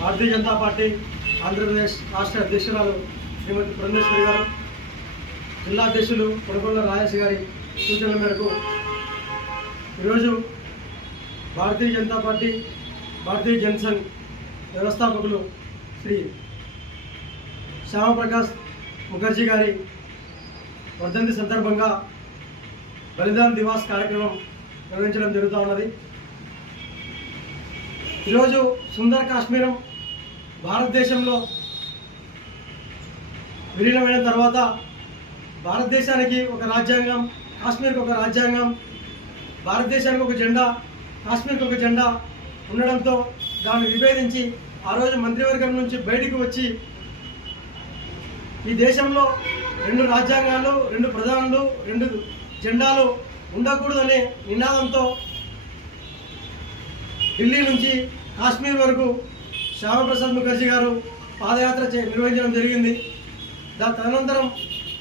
Bharatiya Janata party Andhra Pradesh రాష్ట్ర అధ్యక్షురాలు శ్రీమతి పురంధేశ్వరి గారు, జిల్లా అధ్యక్షులు కొనకొండ రాజేష్ గారి సూచనల మేరకు ఈరోజు భారతీయ జనతా పార్టీ భారతీయ జనసంఘ్ వ్యవస్థాపకులు శ్రీ శ్యామప్రకాష్ ముఖర్జీ గారి వర్ధంతి సందర్భంగా బలిదాన్ దివాస్ కార్యక్రమం నిర్వహించడం జరుగుతూ ఉన్నది. ఈరోజు సుందర కాశ్మీరం భారతదేశంలో విలీనమైన తర్వాత భారతదేశానికి ఒక రాజ్యాంగం, కాశ్మీర్కి ఒక రాజ్యాంగం, భారతదేశానికి ఒక జెండా, కాశ్మీర్కి ఒక జెండా ఉండడంతో దాన్ని విభేదించి ఆ రోజు మంత్రివర్గం నుంచి బయటికి వచ్చి ఈ దేశంలో 2 రాజ్యాంగాలు, 2 ప్రధానులు, 2 జెండాలు ఉండకూడదనే నినాదంతో ఢిల్లీ నుంచి కాశ్మీర్ వరకు శ్యామప్రసాద్ ముఖర్జీ గారు పాదయాత్ర నిర్వహించడం జరిగింది. తదనంతరం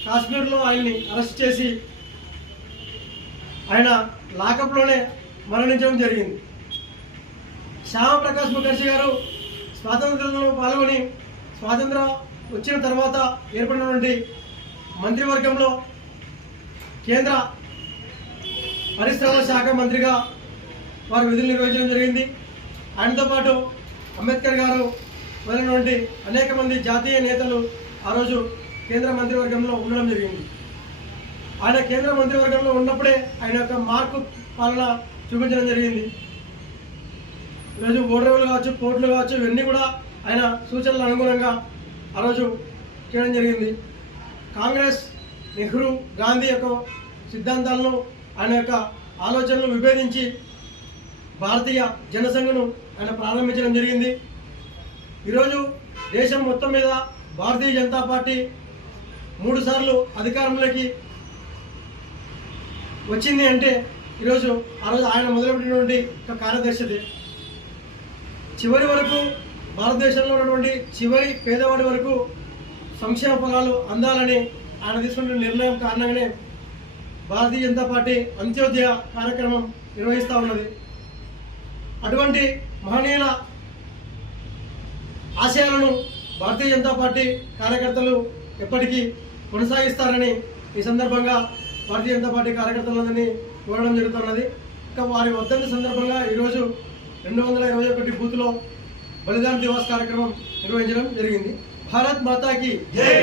కాశ్మీర్లో ఆయన్ని అరెస్ట్ చేసి ఆయన లాకప్లోనే మరణించడం జరిగింది. శ్యామప్రకాష్ ముఖర్జీ గారు స్వాతంత్రంలో పాల్గొని స్వాతంత్రం వచ్చిన తర్వాత ఏర్పడినటువంటి మంత్రివర్గంలో కేంద్ర పరిశ్రమల శాఖ మంత్రిగా వారు విధులు నిర్వహించడం జరిగింది. ఆయనతో పాటు అంబేద్కర్ గారు మొదలైనటువంటి అనేక మంది జాతీయ నేతలు ఆ రోజు కేంద్ర మంత్రివర్గంలో ఉండడం జరిగింది. ఆయన కేంద్ర మంత్రివర్గంలో ఉన్నప్పుడే ఆయన యొక్క మార్కు పాలన చూపించడం జరిగింది. ఈరోజు ఓడరేవులు కావచ్చు, పోర్టులు కావచ్చు, ఇవన్నీ కూడా ఆయన సూచనల అనుగుణంగా ఆ రోజు చేయడం జరిగింది. కాంగ్రెస్, నెహ్రూ, గాంధీ యొక్క సిద్ధాంతాలను, ఆయన యొక్క ఆలోచనలు విభేదించి భారతీయ జనసంఘను ఆయన ప్రారంభించడం జరిగింది. ఈరోజు దేశం మొత్తం మీద భారతీయ జనతా పార్టీ 3 సార్లు అధికారంలోకి వచ్చింది అంటే ఈరోజు ఆ రోజు ఆయన మొదలుపెట్టినటువంటి ఒక కార్యదర్శి చివరి వరకు భారతదేశంలో ఉన్నటువంటి చివరి పేదవాడి వరకు సంక్షేమ ఫలాలు అందాలని ఆయన తీసుకున్న నిర్ణయం కారణంగానే భారతీయ జనతా పార్టీ అంత్యోదయ కార్యక్రమం నిర్వహిస్తూ ఉన్నది. అటువంటి మహనీయుల ఆశయాలను భారతీయ జనతా పార్టీ కార్యకర్తలు ఎప్పటికీ కొనసాగిస్తారని ఈ సందర్భంగా భారతీయ జనతా పార్టీ కార్యకర్తలందరినీ కోరడం జరుగుతున్నది. ఇంకా వారి వర్ధంతి సందర్భంగా ఈరోజు 221 బూత్లో బలిదాన్ దివాస్ కార్యక్రమం నిర్వహించడం జరిగింది. భారత్ మాతాకి జై.